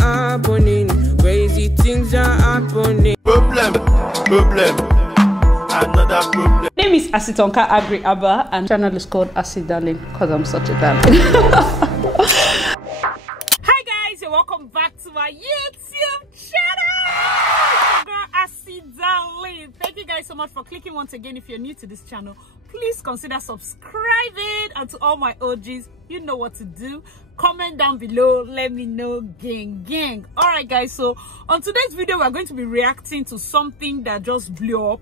happening. Crazy things are happening. Problem. Another problem. My name is Asitonka Agri Abba, and channel is called Asi Darling because I'm such a darling. Hi guys, and welcome back to my YouTube channel. Girl, Asi Darling. Thank you guys so much for clicking once again. If you're new to this channel, please consider subscribing, and to all my OGs, you know what to do. Comment down below, let me know, gang. All right guys, so on today's video we're going to be reacting to something that just blew up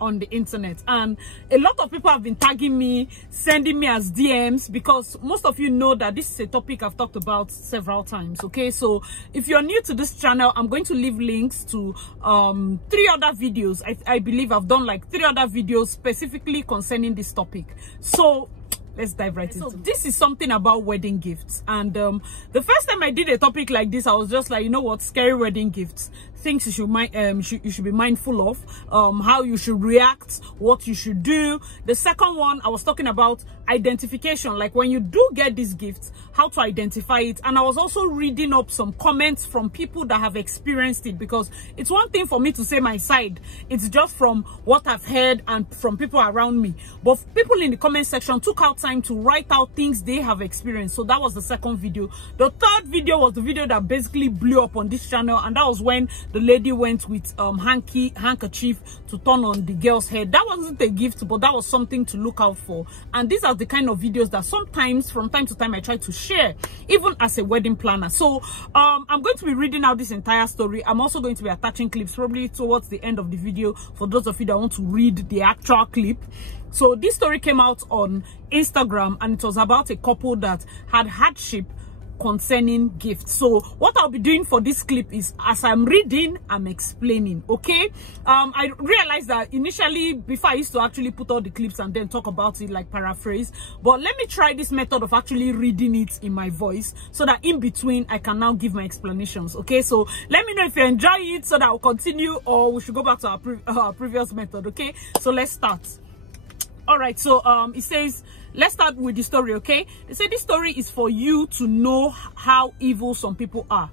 on the internet, and a lot of people have been tagging me, sending me as DMs, because most of you know that this is a topic I've talked about several times. Okay, so if you're new to this channel, I'm going to leave links to 3 other videos. I believe I've done like 3 other videos specifically concerning this topic. So let's dive right into it. This is something about wedding gifts, and the first time I did a topic like this, I was just like, you know what, scary wedding gifts, things you should be mindful of, how you should react, what you should do. The second one, I was talking about identification, like when you do get these gifts, how to identify it. And I was also reading up some comments from people that have experienced it, because it's one thing for me to say my side, it's just from what I've heard and from people around me, but people in the comment section took out time to write out things they have experienced. So that was the second video. The third video was the video that basically blew up on this channel, and that was when the lady went with handkerchief to turn on the girl's head. That wasn't a gift, but that was something to look out for. And these are the kind of videos that sometimes from time to time I try to share, even as a wedding planner. So I'm going to be reading out this entire story. I'm also going to be attaching clips probably towards the end of the video for those of you that want to read the actual clip. So this story came out on Instagram, and it was about a couple that had hardship concerning gifts. So what I'll be doing for this clip is, as I'm reading, I'm explaining. Okay, I realized that initially, before, I used to actually put all the clips and then talk about it, like paraphrase, but let me try this method of actually reading it in my voice, so that in between I can now give my explanations. Okay, so let me know if you enjoy it, so that I'll continue, or we should go back to our previous method. Okay, so let's start. All right, so it says, let's start with the story. Okay, they say this story is for you to know how evil some people are.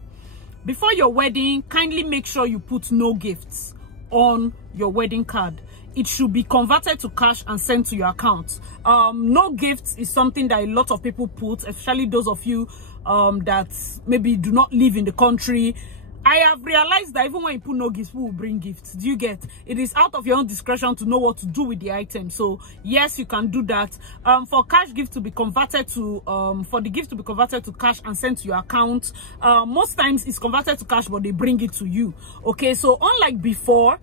Before your wedding, kindly make sure you put no gifts on your wedding card. It should be converted to cash and sent to your account. No gifts is something that a lot of people put, especially those of you that maybe do not live in the country. I have realized that even when you put no gifts, people will bring gifts. Do you get? It is out of your own discretion to know what to do with the item. So yes, you can do that. For cash gift to be converted to for the gift to be converted to cash and sent to your account, most times it's converted to cash, but they bring it to you. Okay, so unlike before,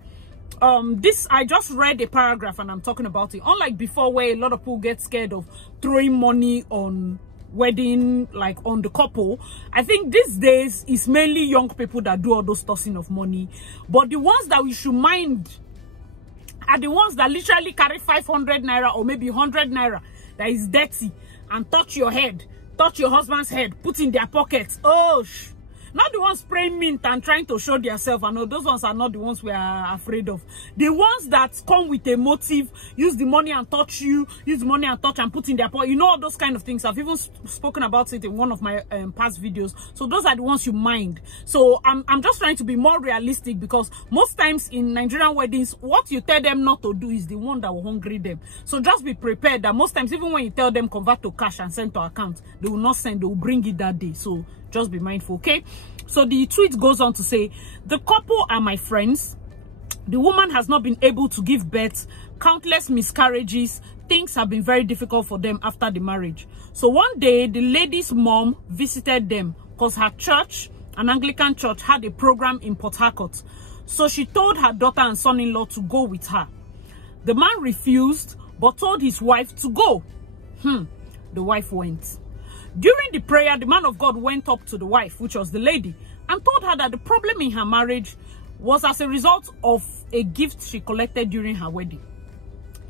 this, I just read a paragraph and I'm talking about it. Unlike before, where a lot of people get scared of throwing money on wedding, like on the couple, I think these days it's mainly young people that do all those tossing of money. But the ones that we should mind are the ones that literally carry 500 naira or maybe 100 naira that is dirty and touch your head, touch your husband's head, put in their pockets. Oh, not the ones spraying mint and trying to show themselves. I know those ones are not the ones we are afraid of. The ones that come with a motive, use the money and touch you, use the money and touch and put in their pocket. You know, all those kind of things. I've even spoken about it in one of my past videos. So those are the ones you mind. So I'm just trying to be more realistic, because most times in Nigerian weddings, what you tell them not to do is the one that will hungry them. So just be prepared that most times, even when you tell them convert to cash and send to account, they will not send, they will bring it that day. So just be mindful. Okay, so the tweet goes on to say, the couple are my friends. The woman has not been able to give birth, countless miscarriages. Things have been very difficult for them after the marriage. So one day the lady's mom visited them because her church, an Anglican church, had a program in Port Harcourt. So she told her daughter and son-in-law to go with her. The man refused but told his wife to go. The wife went. During the prayer, the man of God went up to the wife, which was the lady, and told her that the problem in her marriage was as a result of a gift she collected during her wedding.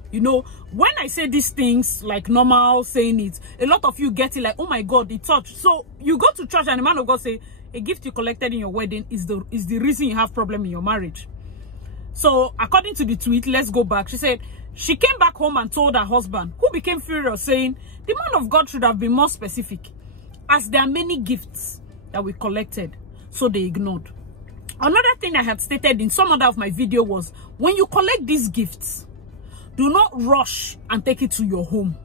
You know, when I say these things, like normal saying it, a lot of you get it like, oh my God, it touched. So you go to church and the man of God say, a gift you collected in your wedding is the reason you have problem in your marriage. So according to the tweet, let's go back. She said, she came back home and told her husband, who became furious, saying, the man of God should have been more specific, as there are many gifts that we collected. So they ignored. Another thing I had stated in some other of my video was, when you collect these gifts, do not rush and take it to your home.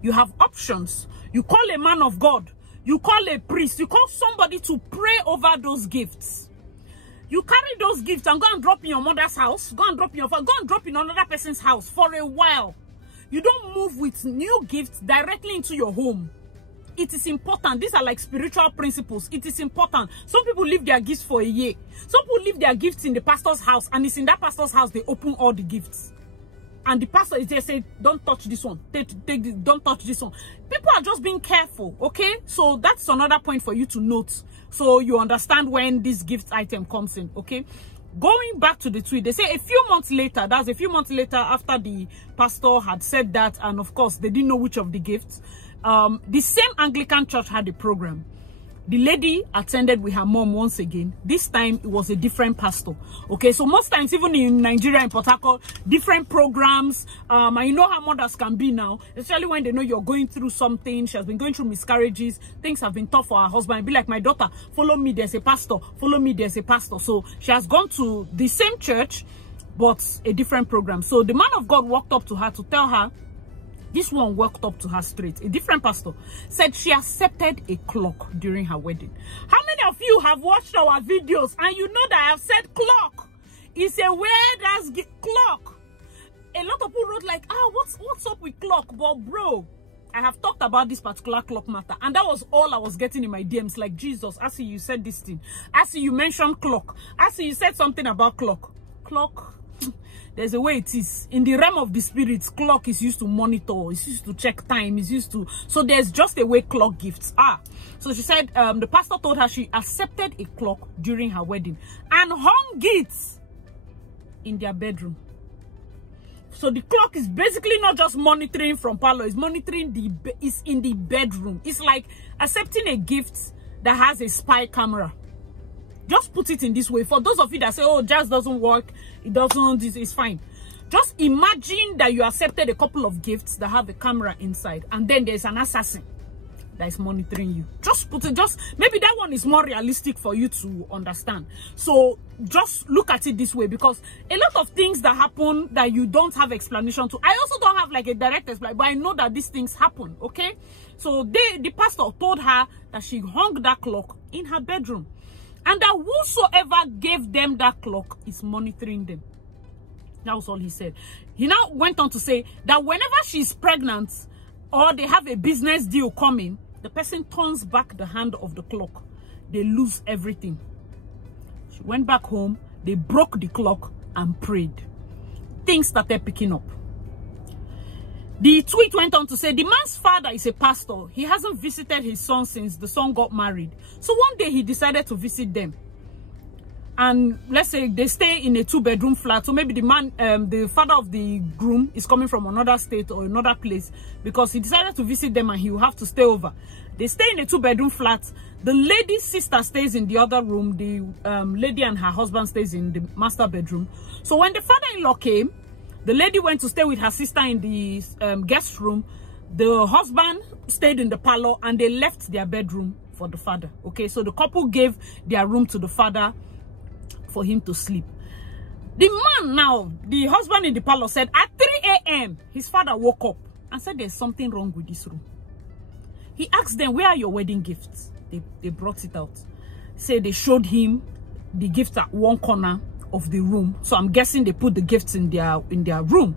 You have options. You call a man of God. You call a priest. You call somebody to pray over those gifts. You carry those gifts and go and drop in your mother's house. Go and drop in your father. Go and drop in another person's house for a while. You don't move with new gifts directly into your home. It is important. These are like spiritual principles. It is important. Some people leave their gifts for a year. Some people leave their gifts in the pastor's house, and it's in that pastor's house they open all the gifts. And the pastor is there saying, don't touch this one. Don't touch this one. People are just being careful, okay? So that's another point for you to note, so you understand when this gift item comes in, okay? Going back to the tweet, they say a few months later, that's a few months later after the pastor had said that, and of course, they didn't know which of the gifts. The same Anglican church had a program. The lady attended with her mom once again. This time it was a different pastor. Okay, so most times, even in Nigeria, in Port Harcourt, different programs. And you know how mothers can be now, especially when they know you're going through something. She has been going through miscarriages. Things have been tough for her husband. It'd be like, my daughter, follow me, there's a pastor. Follow me, there's a pastor. So she has gone to the same church, but a different program. So the man of God walked up to her to tell her, this one walked up to her straight. A different pastor said she accepted a clock during her wedding. How many of you have watched our videos and you know that I have said clock? It's a weird-ass clock. A lot of people wrote like, what's up with clock? But bro, I have talked about this particular clock matter, and that was all I was getting in my DMs. Like, Jesus, I see you said this thing. I see you mentioned clock. I see you said something about clock. Clock. There's a way it is. In the realm of the spirits, clock is used to monitor, it's used to check time, it's used to... So there's just a way clock gifts are. So she said the pastor told her she accepted a clock during her wedding and hung it in their bedroom. So the clock is basically not just monitoring from parlor, it's monitoring it's in the bedroom. It's like accepting a gift that has a spy camera. Just put it in this way. For those of you that say, oh, jazz doesn't work, it doesn't, it's fine. Just imagine that you accepted a couple of gifts that have a camera inside, and then there's an assassin that is monitoring you. Just put it, maybe that one is more realistic for you to understand. So just look at it this way, because a lot of things that happen that you don't have explanation to. I also don't have like a direct explanation, but I know that these things happen, okay? So the pastor told her that she hung that clock in her bedroom, and that whosoever gave them that clock is monitoring them. That was all he said. He now went on to say that whenever she's pregnant or they have a business deal coming, the person turns back the hand of the clock. They lose everything. She went back home, they broke the clock and prayed. Things started picking up. The tweet went on to say, the man's father is a pastor. He hasn't visited his son since the son got married. So one day he decided to visit them. And let's say they stay in a 2-bedroom flat. So maybe the man, the father of the groom is coming from another state or another place, because he decided to visit them and he will have to stay over. They stay in a 2-bedroom flat. The lady's sister stays in the other room. The lady and her husband stays in the master bedroom. So when the father-in-law came, the lady went to stay with her sister in the guest room. The husband stayed in the parlor, and they left their bedroom for the father. Okay, so the couple gave their room to the father for him to sleep. The man now, the husband in the parlor, said at 3 a.m. his father woke up and said there's something wrong with this room. He asked them, where are your wedding gifts? They brought it out. Say they showed him the gifts at one corner of the room. So I'm guessing they put the gifts in their room.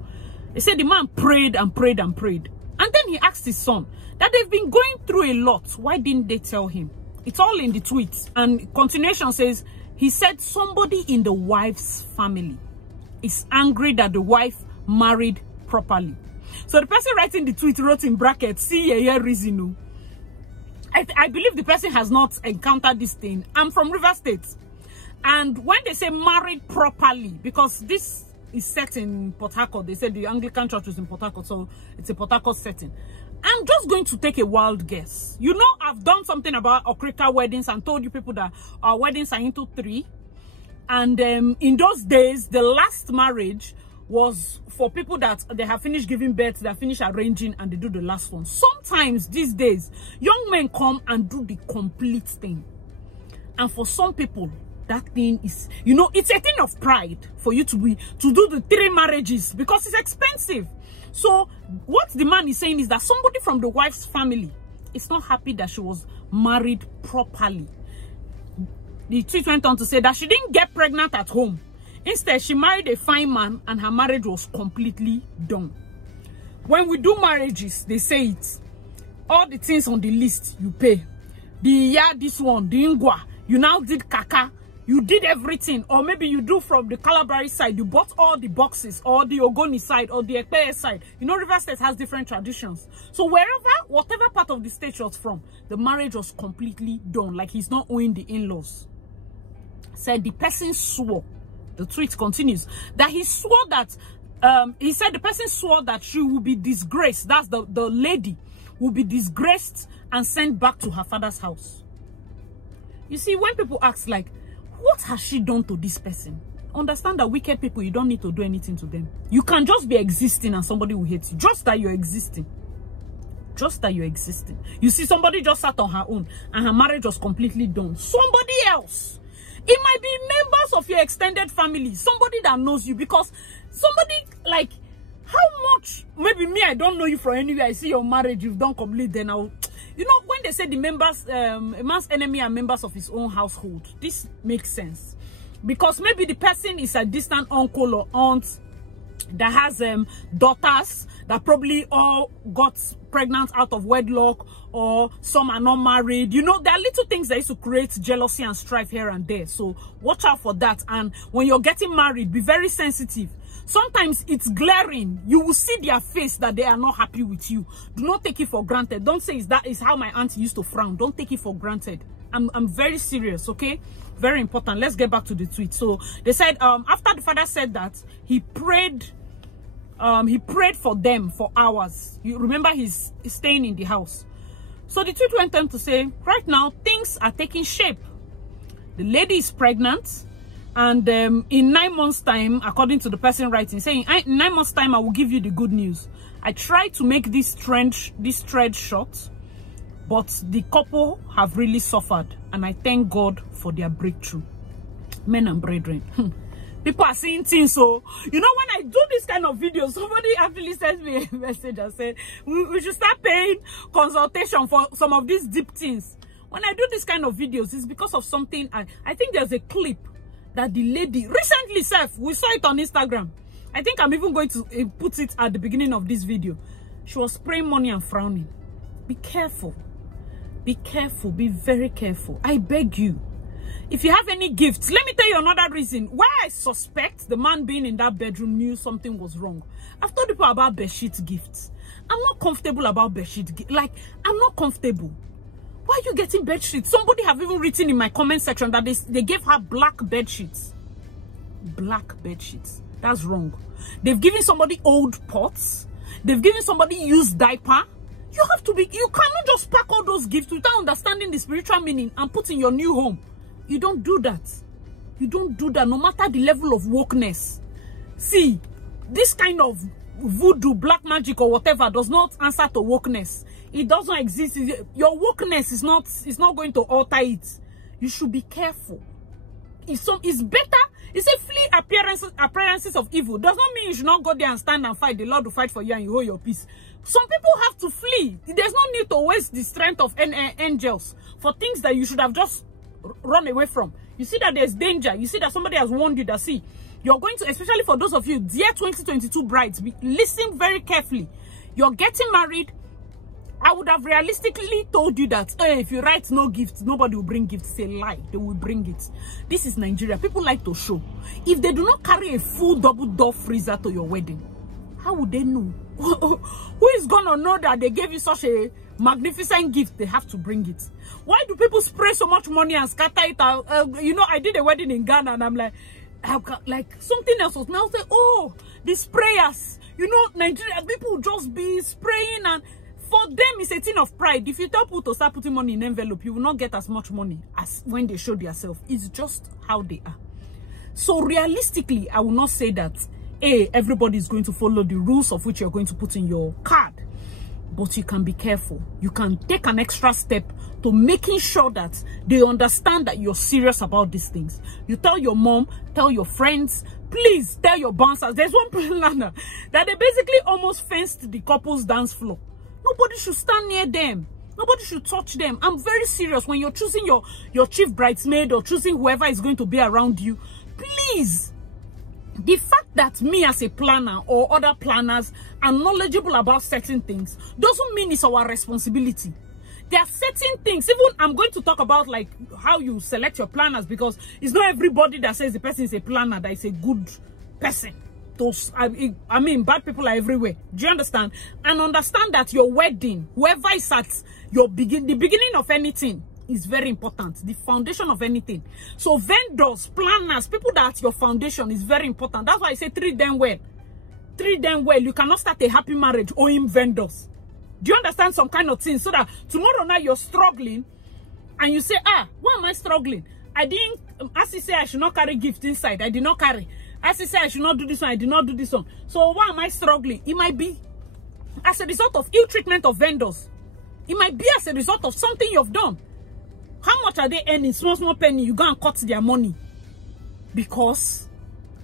They said the man prayed and prayed and prayed. And then he asked his son that they've been going through a lot. Why didn't they tell him? It's all in the tweets. And continuation says, he said somebody in the wife's family is angry that the wife married properly. So the person writing the tweet wrote in brackets, see a reason. I believe the person has not encountered this thing. I'm from River State. And when they say married properly, because this is set in Port Harcourt, they said the Anglican church is in Port Harcourt, so it's a Port Harcourt setting. I'm just going to take a wild guess. You know, I've done something about Okrika weddings and told you people that our weddings are into 3. And in those days, the last marriage was for people that they have finished giving birth, they have finished arranging, and they do the last one. Sometimes these days, young men come and do the complete thing. And for some people, that thing is, you know, it's a thing of pride for you to do the 3 marriages because it's expensive. So what the man is saying is that somebody from the wife's family is not happy that she was married properly. The tweet went on to say that she didn't get pregnant at home. Instead, she married a fine man and her marriage was completely done. When we do marriages, they say it. All the things on the list, you pay. This one, the ingwa, you now did kaka. You did everything, or maybe you do from the Calabari side, you bought all the boxes, or the Ogoni side, or the Ekpeye side. You know, River State has different traditions. So whatever part of the state was from, the marriage was completely done, like he's not owing the in-laws. Said the person swore, the tweet continues, that he swore that, he said the person swore that she will be disgraced, that's the lady, will be disgraced and sent back to her father's house. You see, when people ask like, what has she done to this person? Understand that wicked people, you don't need to do anything to them. You can just be existing and somebody will hate you. Just that you're existing. Just that you're existing. You see, somebody just sat on her own and her marriage was completely done. Somebody else. It might be members of your extended family. Somebody that knows you, because somebody like, how much, maybe me, I don't know you from anywhere. I see your marriage, you've done complete, then I'll... You know, when they say the members, a man's enemy are members of his own household, this makes sense. Because maybe the person is a distant uncle or aunt that has daughters that probably all got pregnant out of wedlock, or some are not married. You know, there are little things that used to create jealousy and strife here and there. So watch out for that. And when you're getting married, be very sensitive. Sometimes it's glaring. You will see their face that they are not happy with you. Do not take it for granted. Don't say that is how my auntie used to frown. Don't take it for granted. I'm very serious, okay? Very important. Let's get back to the tweet. So they said after the father said that, he prayed for them for hours. You remember he's staying in the house. So the tweet went on to say, right now things are taking shape. The lady is pregnant. And in 9 months' time, according to the person writing, saying, in 9 months' time, I will give you the good news. I tried to make this thread short, but the couple have really suffered. And I thank God for their breakthrough. Men and brethren. People are seeing things. So, you know, when I do this kind of videos, somebody actually sends me a message and said, we should start paying consultation for some of these deep things. When I do this kind of videos, it's because of something. I think there's a clip that the lady recently we saw it on Instagram. I think I'm even going to put it at the beginning of this video. She was spraying money and frowning. Be careful. Be careful. Be very careful. I beg you. If you have any gifts, let me tell you another reason why I suspect the man being in that bedroom knew something was wrong. I've told people about bedsheet gifts. I'm not comfortable about bedsheet gifts. Like, I'm not comfortable. Why are you getting bed sheets? Somebody have even written in my comment section that they gave her black bed sheets. Black bed sheets. That's wrong. They've given somebody old pots. They've given somebody used diaper. You cannot just pack all those gifts without understanding the spiritual meaning and put in your new home. You don't do that. You don't do that, no matter the level of wokeness. See, this kind of voodoo, black magic or whatever does not answer to wokeness. It doesn't exist. Your wokeness is not going to alter it. You should be careful. It's better. It's a flee appearances of evil. Does not mean you should not go there and stand and fight. The Lord will fight for you and you hold your peace. Some people have to flee. There's no need to waste the strength of angels for things that you should have just run away from. You see that there's danger. You see that somebody has warned you that, see, you're going to, especially for those of you, dear 2022 brides, listen very carefully. You're getting married. I would have realistically told you that, hey, if you write no gifts, nobody will bring gifts. It's a lie. They will bring it. This is Nigeria. People like to show. If they do not carry a full double-door freezer to your wedding, how would they know? Who is going to know that they gave you such a magnificent gift? They have to bring it. Why do people spray so much money and scatter it out? You know, I did a wedding in Ghana and I'm like something else was now say, oh, the sprayers. You know, Nigeria, people just be spraying, and for them, it's a thing of pride. If you tell people to start putting money in envelope, you will not get as much money as when they show themselves. It's just how they are. So realistically, I will not say that, hey, everybody is going to follow the rules of which you're going to put in your card. but you can be careful. You can take an extra step to making sure that they understand that you're serious about these things. You tell your mom, tell your friends, please tell your bouncers. There's one planner that they basically almost fenced the couple's dance floor. Nobody should stand near them. Nobody should touch them. I'm very serious. When you're choosing your chief bridesmaid or choosing whoever is going to be around you, please. The fact that me as a planner or other planners are knowledgeable about certain things doesn't mean it's our responsibility. There are certain things, even I'm going to talk about like how you select your planners, because it's not everybody that says the person is a planner that is a good person. Those, I mean, bad people are everywhere. Do you understand? And understand that your wedding, whoever is at the beginning of anything, is very important. The foundation of anything. So vendors, planners, people that are your foundation is very important. That's why I say treat them well. Treat them well. You cannot start a happy marriage owing vendors. Do you understand some kind of thing? So that tomorrow night you're struggling and you say, why am I struggling? I didn't, as he said, I should not carry gift inside. I did not carry. As he said, I should not do this one. I did not do this one. So why am I struggling? It might be as a result of ill treatment of vendors. It might be as a result of something you've done. How much are they earning? Small penny. You go and cut their money. Because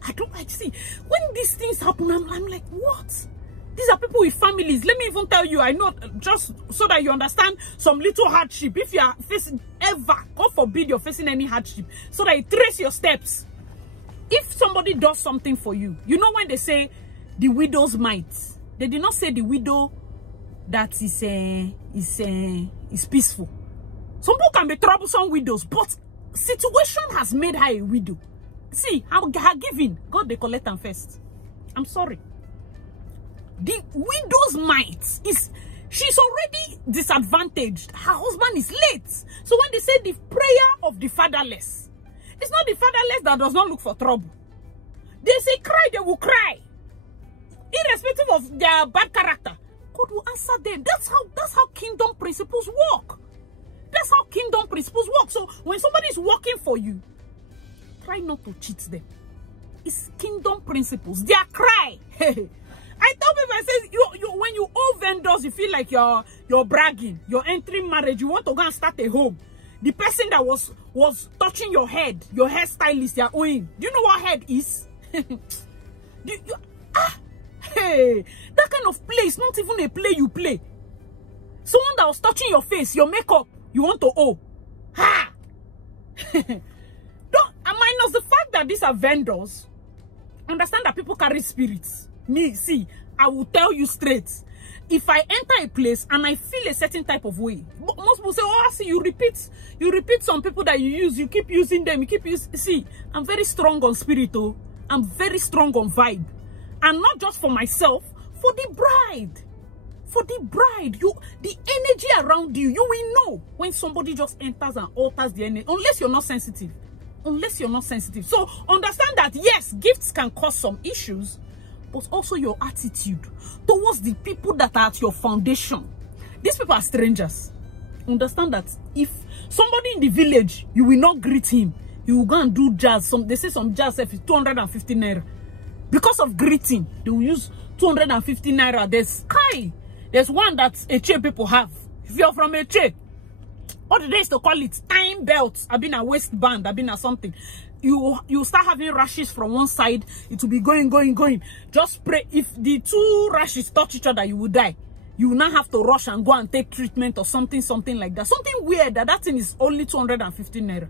I don't like see when these things happen. I'm like, what? These are people with families. Let me even tell you, I know, just so that you understand some little hardship. If you are facing ever, God forbid you're facing any hardship, so that you trace your steps. If somebody does something for you, you know when they say the widow's mite, they did not say the widow that is peaceful. Some people can be troublesome widows, but situation has made her a widow. See, her giving, God they collect them first. I'm sorry. The widow's mite is, she's already disadvantaged. Her husband is late. So when they say the prayer of the fatherless, it's not the fatherless that does not look for trouble. They say cry, they will cry. Irrespective of their bad character, God will answer them. That's how kingdom principles work. That's how kingdom principles work. So when somebody is working for you, try not to cheat them. It's kingdom principles. Their cry. I tell people, I say, when you owe vendors, you feel like you're bragging. You're entering marriage. You want to go and start a home. The person that was touching your head, your hairstylist, you're owing. Do you know what head is? Hey, that kind of play is not even a play you play. Someone that was touching your face, your makeup, you want to owe. Ha! Minus the fact that these are vendors, understand that people carry spirits. Me, see, I will tell you straight. If I enter a place and I feel a certain type of way, most people say, oh, I see, you repeat some people that you use, you keep using them, you keep using. See, I'm very strong on spirit, oh. I'm very strong on vibe. And not just for myself, for the bride. For the bride, the energy around you, you will know when somebody just enters and alters the energy, unless you're not sensitive. Unless you're not sensitive. So understand that yes, gifts can cause some issues, but also your attitude towards the people that are at your foundation. These people are strangers. Understand that if somebody in the village, you will not greet him, you will go and do jazz. They say some jazz is 250 naira. Because of greeting, they will use 250 naira. There's one that Eche people have. If you're from Eche, what do they used to call it? Time belts. I've been a waistband. I've been a something. You start having rashes from one side. It will be going. Just pray. If the two rashes touch each other, you will die. You will not have to rush and go and take treatment or something like that. Something weird that thing is only 250 naira.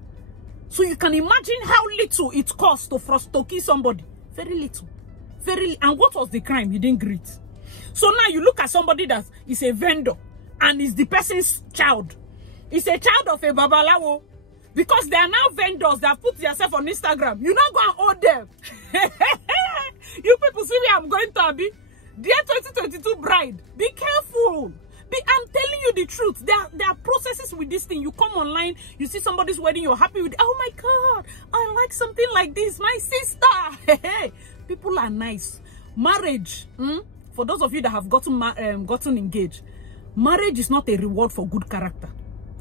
So you can imagine how little it costs to kill somebody. Very little. And what was the crime? You didn't greet. So now you look at somebody that is a vendor and is the person's child. It's a child of a babalawo. Because they are now vendors that put themselves on Instagram. You not go and owe them. You people see where I'm going to be. Dear 2022 bride, be careful. I'm telling you the truth. There are processes with this thing. You come online, you see somebody's wedding, you're happy with it. Oh my God, I like something like this. My sister. People are nice. Marriage, for those of you that have gotten engaged, marriage is not a reward for good character.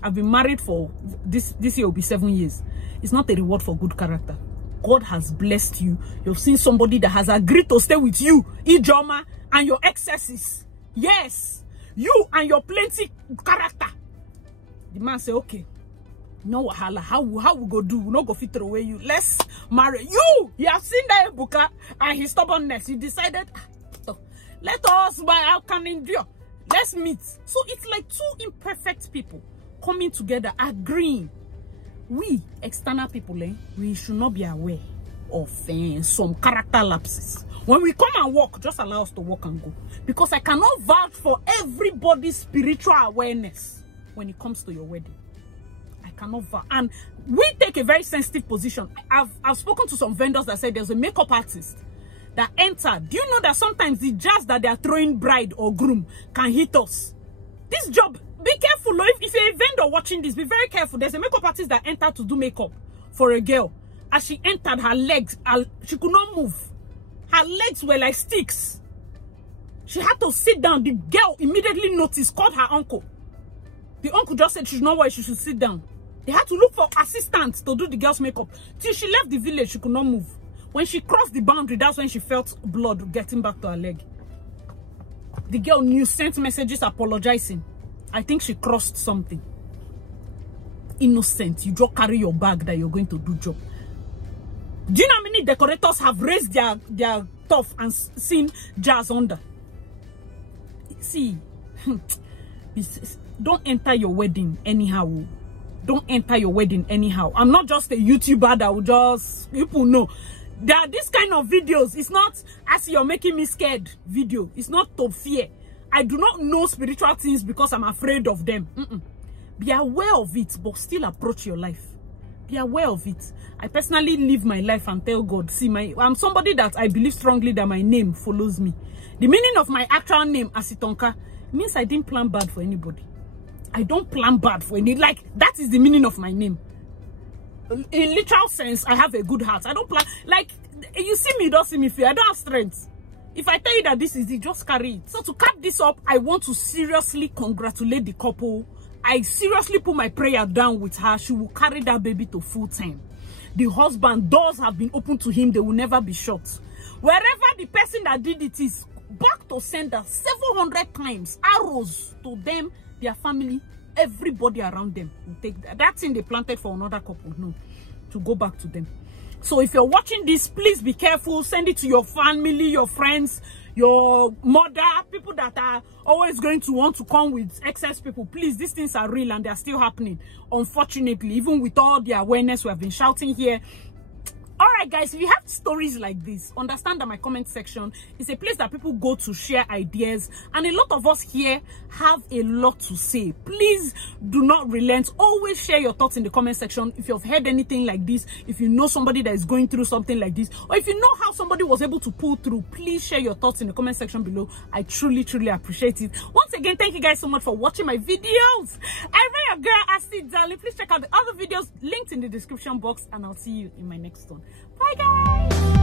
I've been married for this year will be 7 years. It's not a reward for good character. God has blessed you. You've seen somebody that has agreed to stay with you, Ijoma, and your excesses. Yes. You and your plenty character. The man say, okay, no wahala. How we go do? We no go fit throw away you. Let's marry you. You have seen that Ebuka and his stubbornness. You decided, let us buy how can endure. Let's meet. So it's like two imperfect people coming together, agreeing. We external people, we should not be aware of some character lapses. When we come and walk, just allow us to walk and go. Because I cannot vouch for everybody's spiritual awareness when it comes to your wedding. I cannot vouch. And we take a very sensitive position. I've spoken to some vendors that said there's a makeup artist that entered. Do you know that sometimes the jazz that they are throwing bride or groom can hit us? This job, be careful. If you're a vendor watching this, be very careful. There's a makeup artist that entered to do makeup for a girl. As she entered, her legs, she could not move. Her legs were like sticks. She had to sit down. The girl immediately noticed, called her uncle. The uncle just said she should not worry, she should sit down. They had to look for assistants to do the girl's makeup. Till she left the village, she could not move. When she crossed the boundary, that's when she felt blood getting back to her leg. The girl knew, sent messages apologizing. I think she crossed something. Innocent. You just carry your bag that you're going to do job. Do you know how many decorators have raised their stuff and seen jars under? See, don't enter your wedding anyhow. Don't enter your wedding anyhow. I'm not just a YouTuber that will just, people know. There are this kind of videos. It's not as you're making me scared video. It's not to fear. I do not know spiritual things because I'm afraid of them. Be aware of it, but still approach your life. Be aware of it. I personally live my life and tell God, see, I'm somebody that I believe strongly that my name follows me. The meaning of my actual name, Asitonka, means I didn't plan bad for anybody. I don't plan bad for any, like, that is the meaning of my name. In literal sense, I have a good heart. I don't plan, like, you see me, you don't see me fear. I don't have strength. If I tell you that this is it, just carry it. So to cap this up, I want to seriously congratulate the couple. I seriously put my prayer down with her. She will carry that baby to full time. The husband, doors have been opened to him. They will never be shut. Wherever the person that did it is, back to sender 700 times. Arrows to them, their family, everybody around them will take that thing they planted for another couple. No, to go back to them. So if you're watching this, please be careful. Send it to your family, your friends, your mother, people that are always going to want to come with excess people. Please, these things are real and they're still happening. Unfortunately, even with all the awareness we have been shouting here. All right, guys, if you have stories like this, understand that my comment section is a place that people go to share ideas. And a lot of us here have a lot to say. Please do not relent. Always share your thoughts in the comment section. If you've heard anything like this, if you know somebody that is going through something like this, or if you know how somebody was able to pull through, please share your thoughts in the comment section below. I truly, truly appreciate it. Once again, thank you guys so much for watching my videos. I'm your girl, Asti Darling. Please check out the other videos linked in the description box, and I'll see you in my next one. Bye, guys.